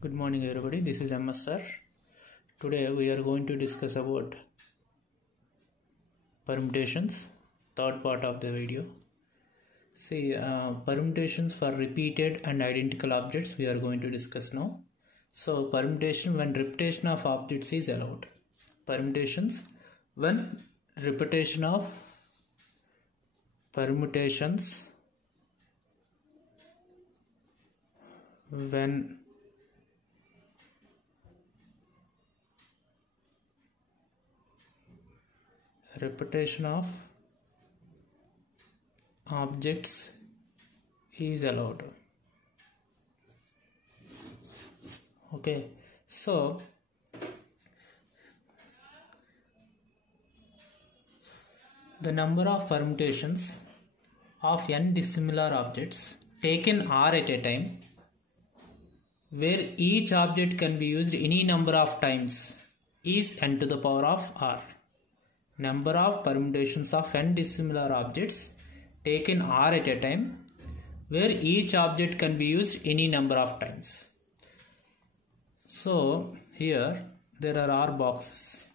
Good morning everybody, this is MS sir. Today we are going to discuss about permutations, third part of the video. See, permutations for repeated and identical objects we are going to discuss now. So permutation when repetition of objects is allowed. Permutations when repetition of permutations when repetition of objects is allowed. Okay, so the number of permutations of n dissimilar objects taken R at a time, where each object can be used any number of times, is n to the power of R. Number of permutations of n dissimilar objects taken R at a time, where each object can be used any number of times. So here there are R boxes.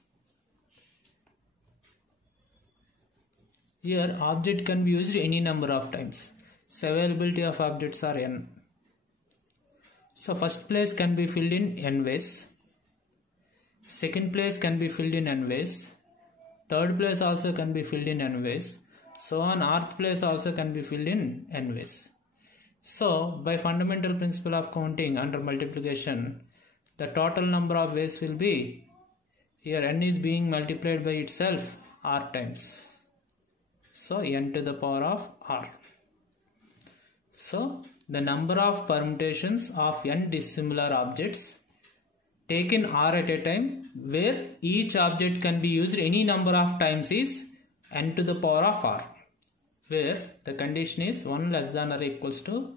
Here object can be used any number of times. So availability of objects are n. So first place can be filled in n ways. Second place can be filled in n ways. Third place also can be filled in n ways. So on nth place also can be filled in n ways. So by fundamental principle of counting under multiplication, the total number of ways will be, here n is being multiplied by itself r times. So n to the power of r. So the number of permutations of n dissimilar objects taken R at a time, where each object can be used any number of times, is n to the power of r, where the condition is 1 less than or equals to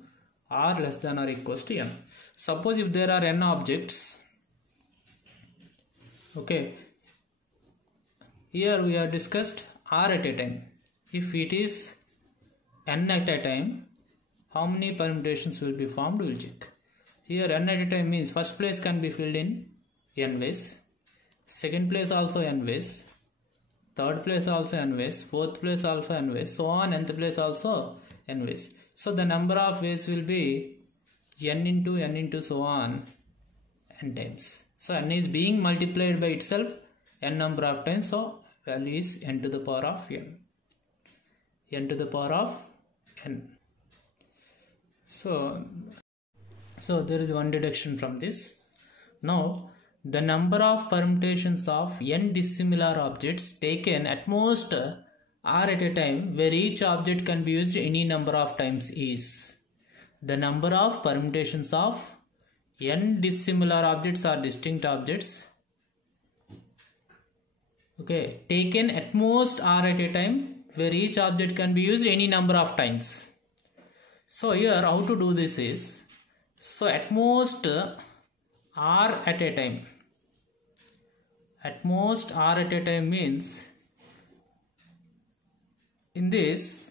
r less than or equals to n. Suppose if there are n objects, okay, here we have discussed r at a time. If it is n at a time, how many permutations will be formed, we will check. Here n at a time means first place can be filled in n ways, second place also n ways, third place also n ways, fourth place also n ways, so on nth place also n ways. So the number of ways will be n into so on n times. So n is being multiplied by itself n number of times, so value is n to the power of n. N to the power of n. So there is one deduction from this. Now the number of permutations of n dissimilar objects taken at most r at a time, where each object can be used any number of times, is the number of permutations of n dissimilar objects or distinct objects, okay, taken at most r at a time, where each object can be used any number of times. So here how to do this is, so at most r at a time. At most r at a time means, in this,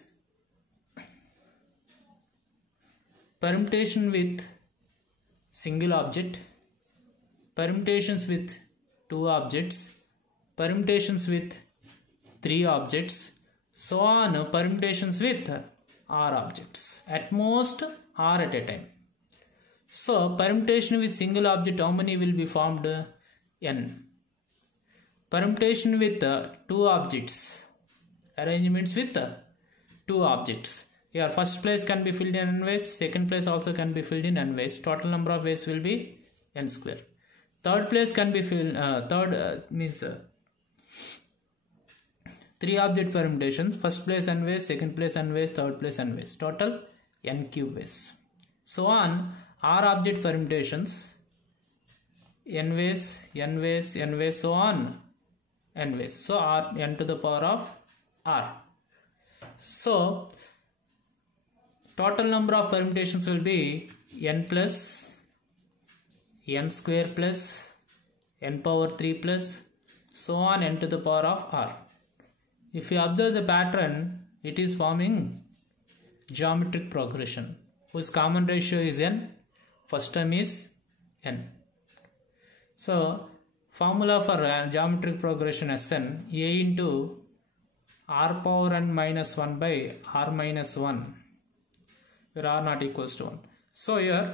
permutation with single object, permutations with two objects, permutations with three objects, so on permutations with r objects. At most r at a time. So permutation with single object, how many will be formed? N. Permutation with two objects, arrangements with two objects. Here first place can be filled in n ways, second place also can be filled in n ways. Total number of ways will be n square. Third place can be filled, means three object permutations, first place n ways, second place n ways, third place n ways. Total n cube ways. So on r object permutations, n ways, n ways, n ways, so on n ways. So r n to the power of r. So total number of permutations will be n plus n square plus n power 3 plus so on n to the power of r. If you observe the pattern, it is forming geometric progression whose common ratio is n. First term is n. So formula for geometric progression Sn, a into r power n minus 1 by r minus 1, where r not equals to 1. So here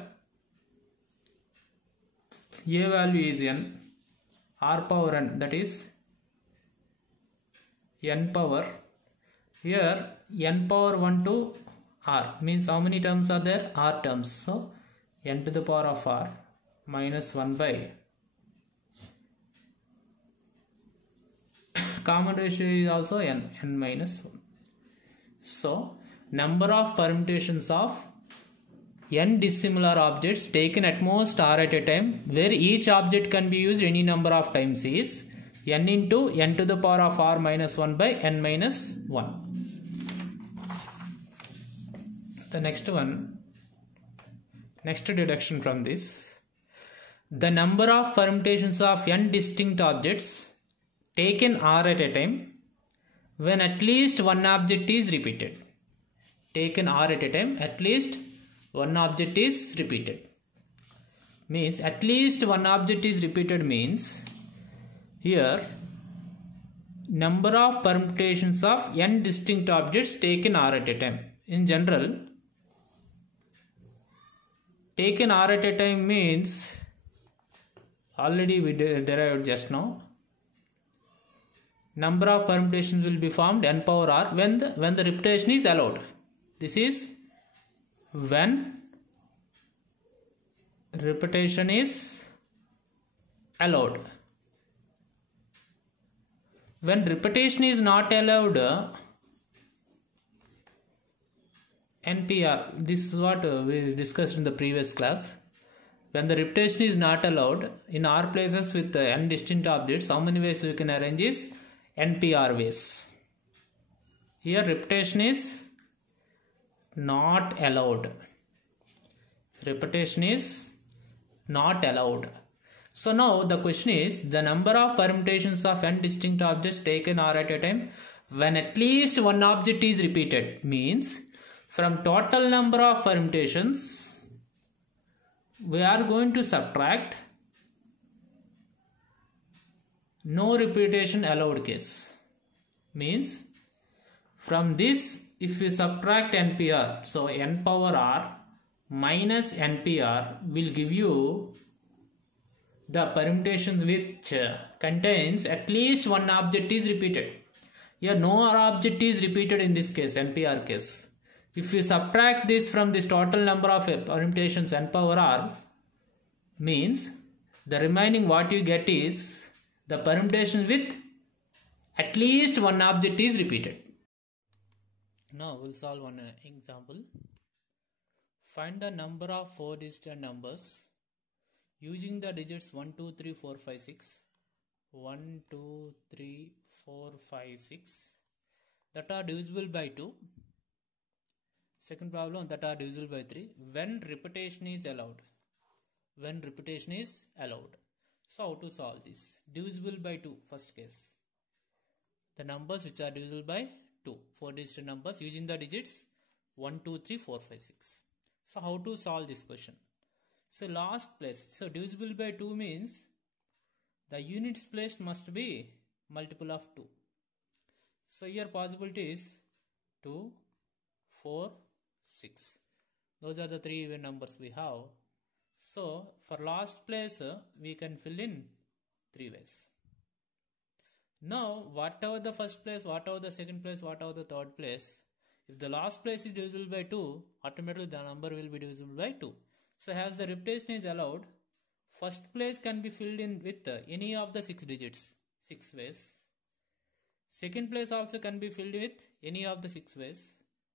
a value is n, r power n, that is n power, here n power 1 to r means how many terms are there? R terms. So n to the power of r minus 1 by common ratio is also n minus 1. So number of permutations of n dissimilar objects taken at most r at a time, where each object can be used any number of times, is n into n to the power of r minus 1 by n minus 1. The next one, next deduction from this, the number of permutations of n distinct objects taken r at a time when at least one object is repeated. Taken r at a time, at least one object is repeated. Means at least one object is repeated means here number of permutations of n distinct objects taken r at a time. In general, taken r at a time means already we derived just now. Number of permutations will be formed n power r when the repetition is allowed. This is when repetition is allowed. When repetition is not allowed, NPR, this is what we discussed in the previous class. When the repetition is not allowed in r places with n distinct objects, how many ways we can arrange is NPR ways. Here repetition is not allowed. Repetition is not allowed. So now the question is, the number of permutations of n distinct objects taken r at a time when at least one object is repeated means from total number of permutations we are going to subtract no repetition allowed case. Means from this, if we subtract NPR, so n power r minus NPR will give you the permutations which contains at least one object is repeated. Here no object is repeated in this case, NPR case. If we subtract this from this total number of permutations n power r, means the remaining what you get is the permutation with at least one object is repeated. Now we'll solve one example. Find the number of 4-digit numbers using the digits 1, 2, 3, 4, 5, 6. 1, 2, 3, 4, 5, 6 that are divisible by 2. Second problem, that are divisible by 3 when repetition is allowed. When repetition is allowed. So how to solve this? Divisible by 2, first case. The numbers which are divisible by 2, 4-digit numbers using the digits 1, 2, 3, 4, 5, 6. So how to solve this question? So last place. So divisible by 2 means the units placed must be multiple of 2. So here possibility is 2, 4, 6. Those are the 3 even numbers we have. So for last place we can fill in 3 ways. Now whatever the first place, whatever the second place, whatever the third place, if the last place is divisible by 2, automatically the number will be divisible by 2. So as the repetition is allowed, first place can be filled in with any of the 6 digits, 6 ways. Second place also can be filled with any of the 6 ways,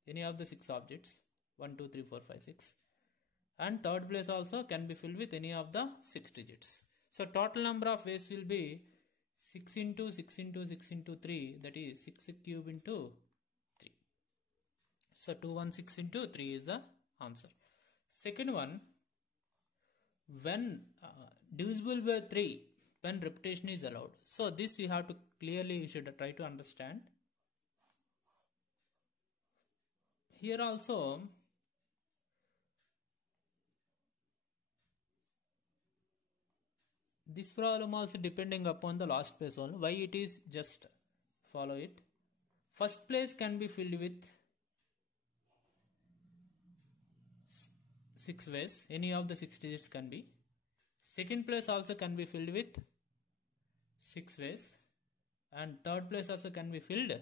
any of the 6 objects, 1, 2, 3, 4, 5, 6. And third place also can be filled with any of the 6 digits. So total number of ways will be 6 into 6 into 6 into 3, that is 6 cube into 3. So 216 into 3 is the answer. Second one, when divisible by 3, when repetition is allowed. So this you have to clearly, you should try to understand. Here also this problem also depending upon the last place only. Why it is, just follow it. First place can be filled with 6 ways. Any of the 6 digits can be. Second place also can be filled with 6 ways. And third place also can be filled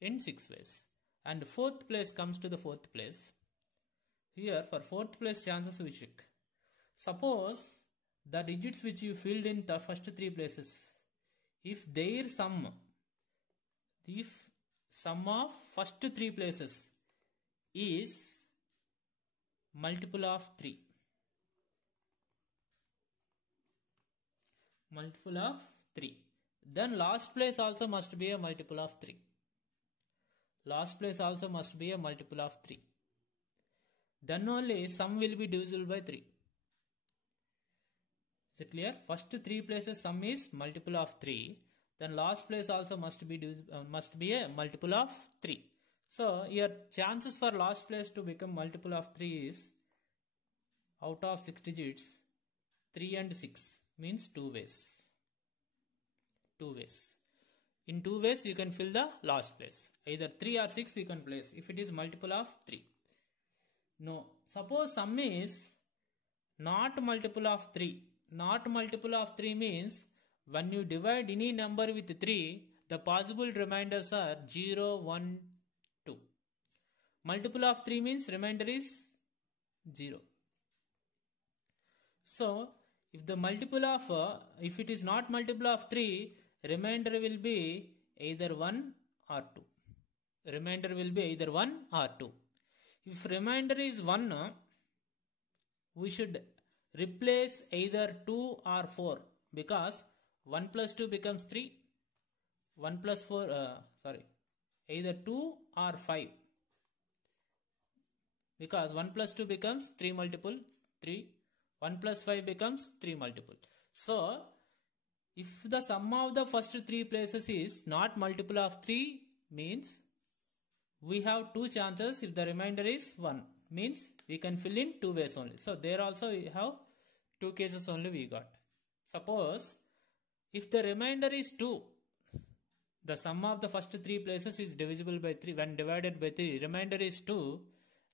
in 6 ways. And fourth place comes to the fourth place. Here for fourth place chances we check. Suppose the digits which you filled in the first 3 places, if their sum, if sum of first 3 places is multiple of 3, then last place also must be a multiple of 3. Last place also must be a multiple of 3. Then only sum will be divisible by 3. Is it clear? First 3 places sum is multiple of 3. Then last place also must be a multiple of 3. So your chances for last place to become multiple of 3 is, out of 6 digits, 3 and 6 means 2 ways. 2 ways. In 2 ways you can fill the last place. Either 3 or 6 you can place if it is multiple of 3. No. Suppose sum is not multiple of 3. Not multiple of 3 means when you divide any number with 3, the possible remainders are 0, 1, 2. Multiple of 3 means remainder is 0. So, if the multiple of, if it is not multiple of 3, remainder will be either 1 or 2. Remainder will be either 1 or 2. If remainder is 1, we should replace either 2 or 4, because 1 plus 2 becomes 3. 1 plus 4, either 2 or 5. Because 1 plus 2 becomes 3 multiple 3. 1 plus 5 becomes 3 multiple. So, if the sum of the first 3 places is not multiple of 3, means we have 2 chances. If the remainder is 1, means we can fill in 2 ways only. So there also we have 2 cases only we got. Suppose if the remainder is 2, the sum of the first 3 places is divisible by 3. When divided by 3, remainder is 2.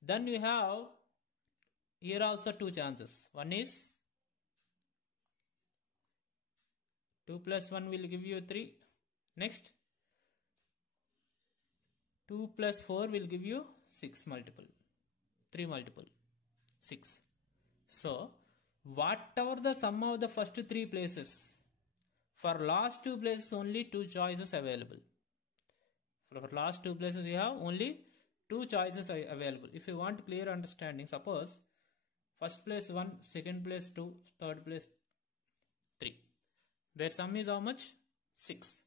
Then you have here also 2 chances. One is 2 plus 1 will give you 3. Next, 2 plus 4 will give you 6 multiple. 3 multiple 6. So, whatever the sum of the first 3 places, for last 2 places only 2 choices available. For last 2 places you have only 2 choices available. If you want clear understanding, suppose first place 1, second place 2, third place 3. Their sum is how much? 6.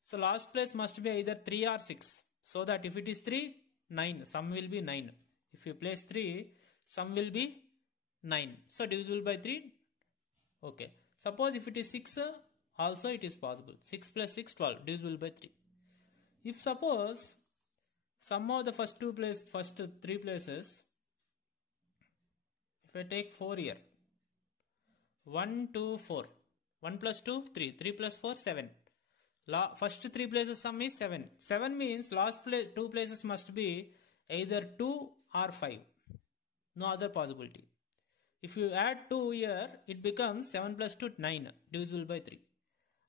So last place must be either 3 or 6. So that if it is 3, 9. Sum will be 9. If you place 3, sum will be 9. So divisible by 3. Okay. Suppose if it is 6, also it is possible. 6 plus 6, 12. Divisible by 3. If suppose sum of the first 3 places, if I take 4 here, 1, 2, 4. 1 plus 2, 3. 3 plus 4, 7. First 3 places sum is 7. 7 means last 2 places must be either 2 or 5. No other possibility. If you add 2 here, it becomes 7 plus 2, 9. Divisible by 3.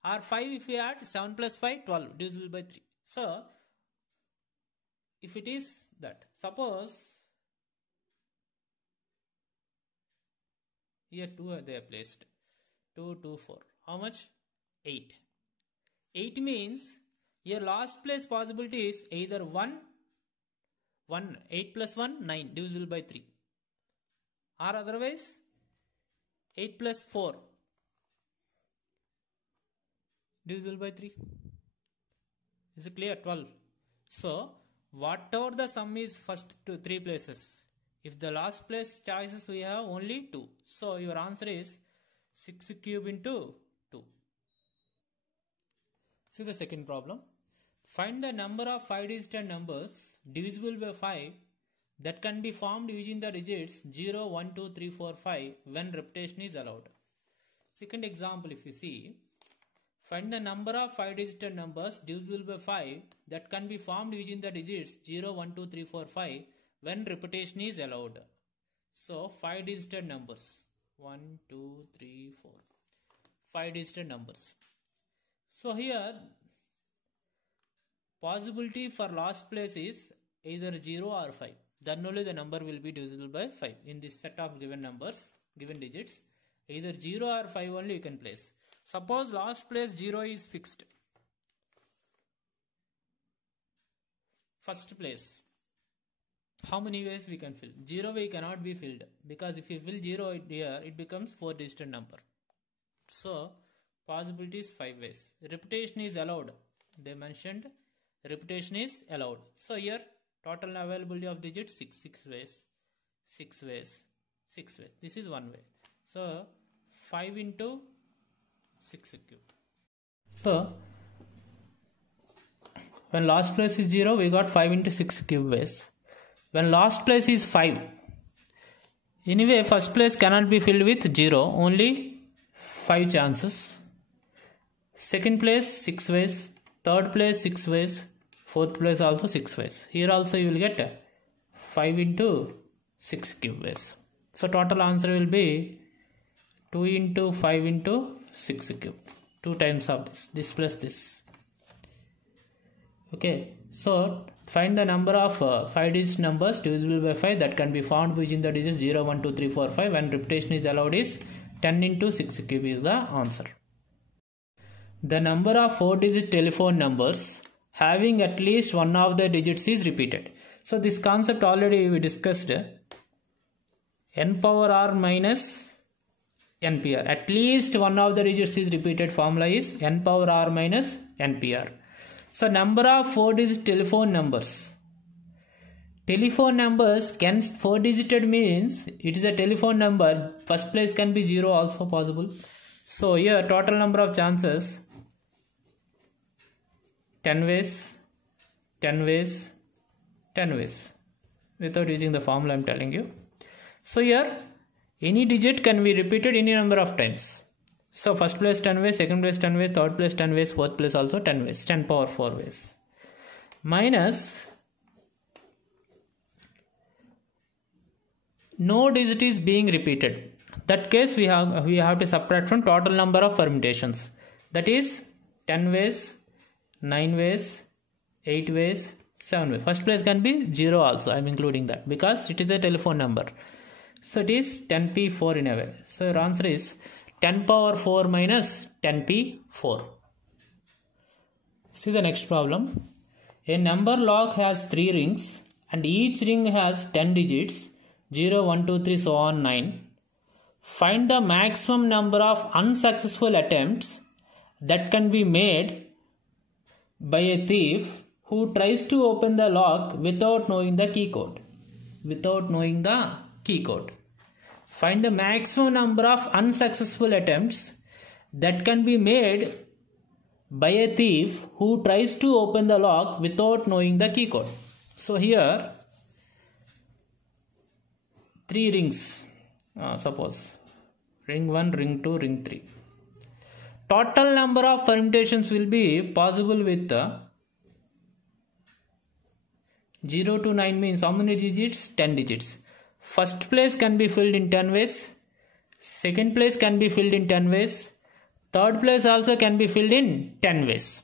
Or 5 if you add 7 plus 5, 12. Divisible by 3. So, if it is that, suppose here 2 they are placed. 2, 2, 4. How much? 8. 8 means your last place possibility is either 1, 8 plus 1, 9, divisible by 3. Or otherwise, 8 plus 4, divisible by 3. Is it clear? 12. So, whatever the sum is first 3 places, if the last place choices we have only 2. So, your answer is 6 cube into 2. See the second problem. Find the number of 5-digit numbers divisible by 5 that can be formed using the digits 0, 1, 2, 3, 4, 5 when repetition is allowed. Second example, if you see, find the number of 5-digit numbers divisible by 5 that can be formed using the digits 0, 1, 2, 3, 4, 5 when repetition is allowed. So 5-digit numbers 1, 2, 3, 4, 5-digit numbers. So here possibility for last place is either 0 or 5. Then only the number will be divisible by 5 in this set of given numbers, given digits. Either 0 or 5 only you can place. Suppose last place 0 is fixed. First place, how many ways we can fill? 0 way cannot be filled, because if you fill 0 here, it becomes 4-digit number. So possibility is 5 ways. Repetition is allowed. They mentioned repetition is allowed. So here total availability of digits 6 ways, 6 ways, 6 ways. This is one way. So 5 into 6 cube. So when last place is 0, we got 5 into 6 cube ways. When last place is 5, anyway first place cannot be filled with 0, only 5 chances. Second place 6 ways, third place 6 ways, fourth place also 6 ways. Here also you will get 5 into 6 cube ways. So total answer will be 2 into 5 into 6 cube. 2 times of this plus this. Okay, so find the number of 5-digit numbers divisible by 5 that can be found using the digits 0, 1, 2, 3, 4, 5 when repetition is allowed is 10 into 6 cube is the answer. The number of 4-digit telephone numbers having at least one of the digits is repeated. So this concept already we discussed. N power r minus NPR. At least one of the digits is repeated formula is N power r minus NPR. So number of 4-digit telephone numbers. Telephone numbers can 4-digited means it is a telephone number. First place can be 0 also possible. So here total number of chances 10 ways, 10 ways, 10 ways. Without using the formula I am telling you. So here any digit can be repeated any number of times. So first place 10 ways, second place 10 ways, third place 10 ways, fourth place also 10 ways, 10 power 4 ways. Minus no digit is being repeated. That case we have to subtract from total number of permutations. That is 10 ways, 9 ways, 8 ways, 7 ways. First place can be 0 also. I am including that because it is a telephone number. So it is 10p4 in a way. So your answer is 10 power 4 minus 10p4. See the next problem. A number log has 3 rings and each ring has 10 digits 0, 1, 2, 3, so on 9. Find the maximum number of unsuccessful attempts that can be made by a thief who tries to open the lock without knowing the key code. Find the maximum number of unsuccessful attempts that can be made by a thief who tries to open the lock without knowing the key code. So here 3 rings, suppose ring 1, ring 2, ring 3. Total number of permutations will be possible with 0 to 9 means how many digits? 10 digits. First place can be filled in 10 ways. Second place can be filled in 10 ways. Third place also can be filled in 10 ways.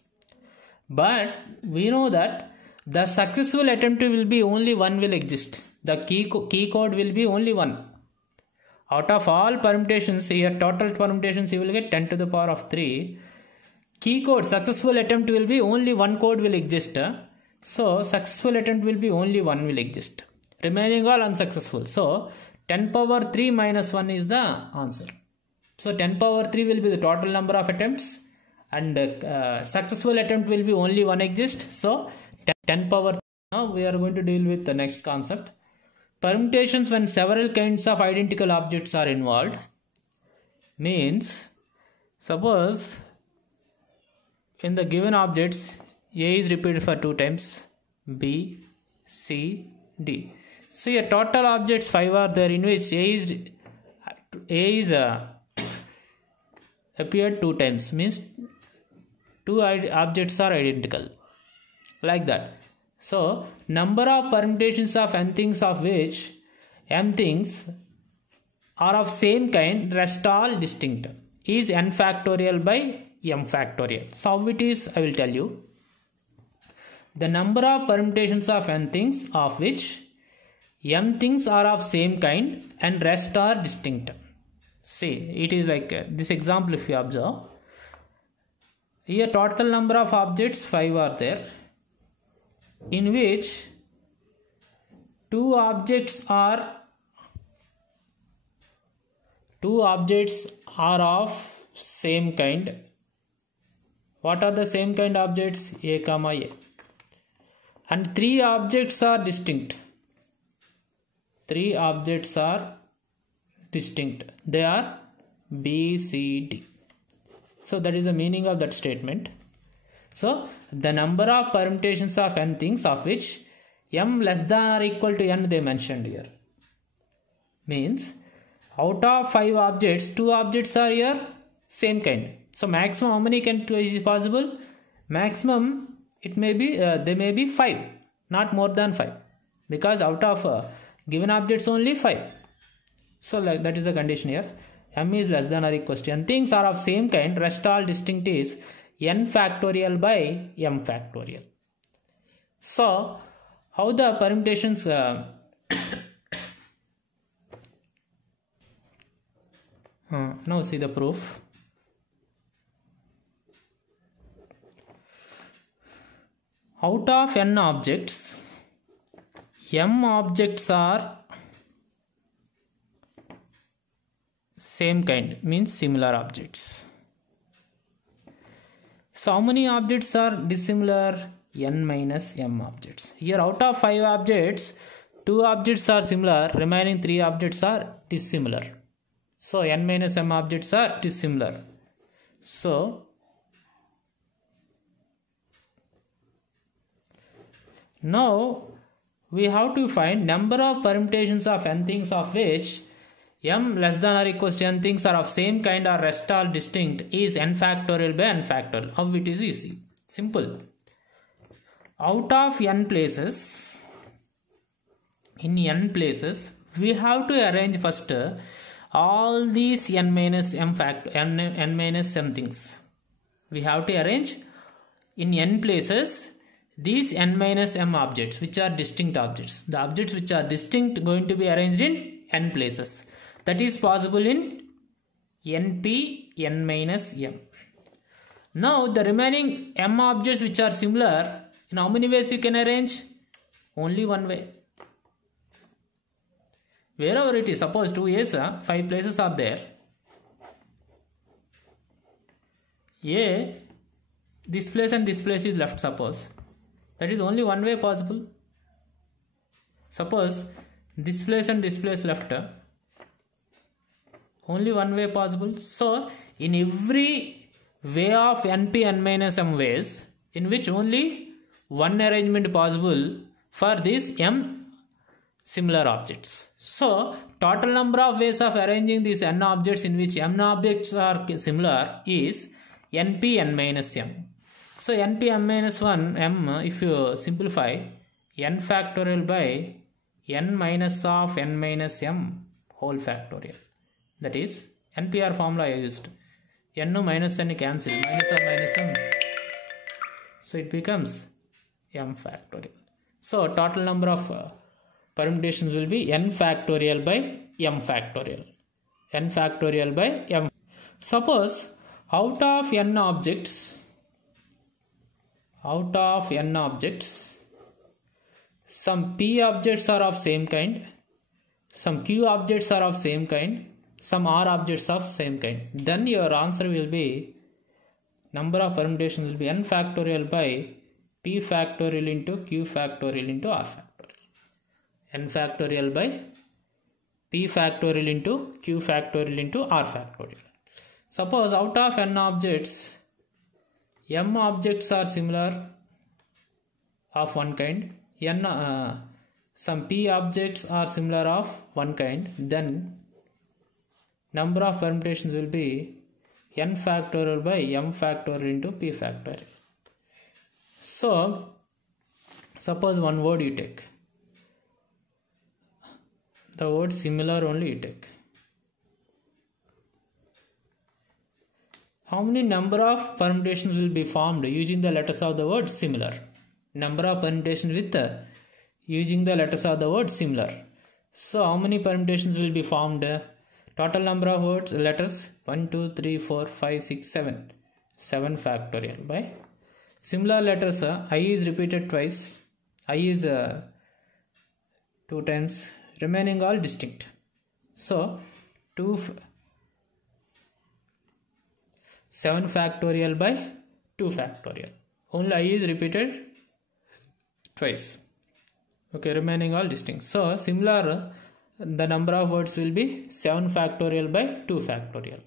But we know that the successful attempt will be only one will exist. The key code will be only one. Out of all permutations, here total permutations you will get 10 to the power of 3. Key code, successful attempt will be only one code will exist. So successful attempt will be only one will exist. Remaining all unsuccessful. So 10 power 3 minus 1 is the answer. So 10 power 3 will be the total number of attempts and successful attempt will be only one exist. So 10 power 3. Now we are going to deal with the next concept. Permutations when several kinds of identical objects are involved means, suppose in the given objects A is repeated for 2 times, B, C, D. So a total objects 5 are there in which A is appeared 2 times, means 2 objects are identical, like that. So number of permutations of n things of which m things are of same kind, rest all distinct, is n factorial by m factorial. So how it is, I will tell you. The number of permutations of n things of which m things are of same kind and rest are distinct. See, it is like this example. If you observe, here total number of objects 5 are there, in which 2 objects are of same kind. What are the same kind objects? A comma A. And 3 objects are distinct. 3 objects are distinct. They are B, C, D. So that is the meaning of that statement. So the number of permutations of n things of which m less than or equal to n they mentioned here. Means out of 5 objects, 2 objects are here same kind. So maximum how many can is possible? Maximum it may be they may be 5, not more than 5, because out of given objects only 5. So like that is the condition here. M is less than or equal to n things are of same kind, rest all distinct is n factorial by m factorial. So how the permutations now see the proof. Out of n objects, m objects are same kind, means similar objects. So how many objects are dissimilar? N minus m objects. Here out of 5 objects, 2 objects are similar, remaining 3 objects are dissimilar. So n minus m objects are dissimilar. So now we have to find number of permutations of n things of which m less than or equals to n things are of same kind or rest all distinct is n factorial by n factorial. How it is easy? Simple. Out of n places, in n places, we have to arrange first all these n minus m things. We have to arrange in n places these n minus m objects which are distinct objects. The objects which are distinct going to be arranged in n places. That is possible in np n minus m. Now the remaining m objects which are similar, in how many ways you can arrange? Only one way. Wherever it is, suppose 2 5 places are there. A, this place and this place is left, suppose. That is only one way possible. Suppose this place and this place left. Only one way possible. So in every way of np n minus m ways, in which only one arrangement possible for these m similar objects. So total number of ways of arranging these n objects in which m objects are similar is np n minus m. So np m minus 1 m, if you simplify, n factorial by n minus of n minus m whole factorial. That is NPR formula I used. N minus n cancel, minus of minus m. So it becomes m factorial. So total number of permutations will be n factorial by m factorial. N factorial by m. Suppose out of n objects, some p objects are of same kind, some q objects are of same kind, some r objects of same kind. Then your answer will be, number of permutations will be n factorial by p factorial into q factorial into r factorial. N factorial by p factorial into q factorial into r factorial. Suppose out of n objects, m objects are similar of one kind, some p objects are similar of one kind, then number of permutations will be n factorial by m factorial into p factorial. So suppose one word you take, the word similar only you take. How many number of permutations will be formed using the letters of the word similar? Number of permutations with using the letters of the word similar. So how many permutations will be formed? Total number of words, letters 1, 2, 3, 4, 5, 6, 7. 7 factorial by similar letters. I is repeated twice. I is 2 times. Remaining all distinct. So 7 factorial by 2 factorial. Only I is repeated twice. Okay, remaining all distinct. So similar, the number of words will be 7 factorial by 2 factorial.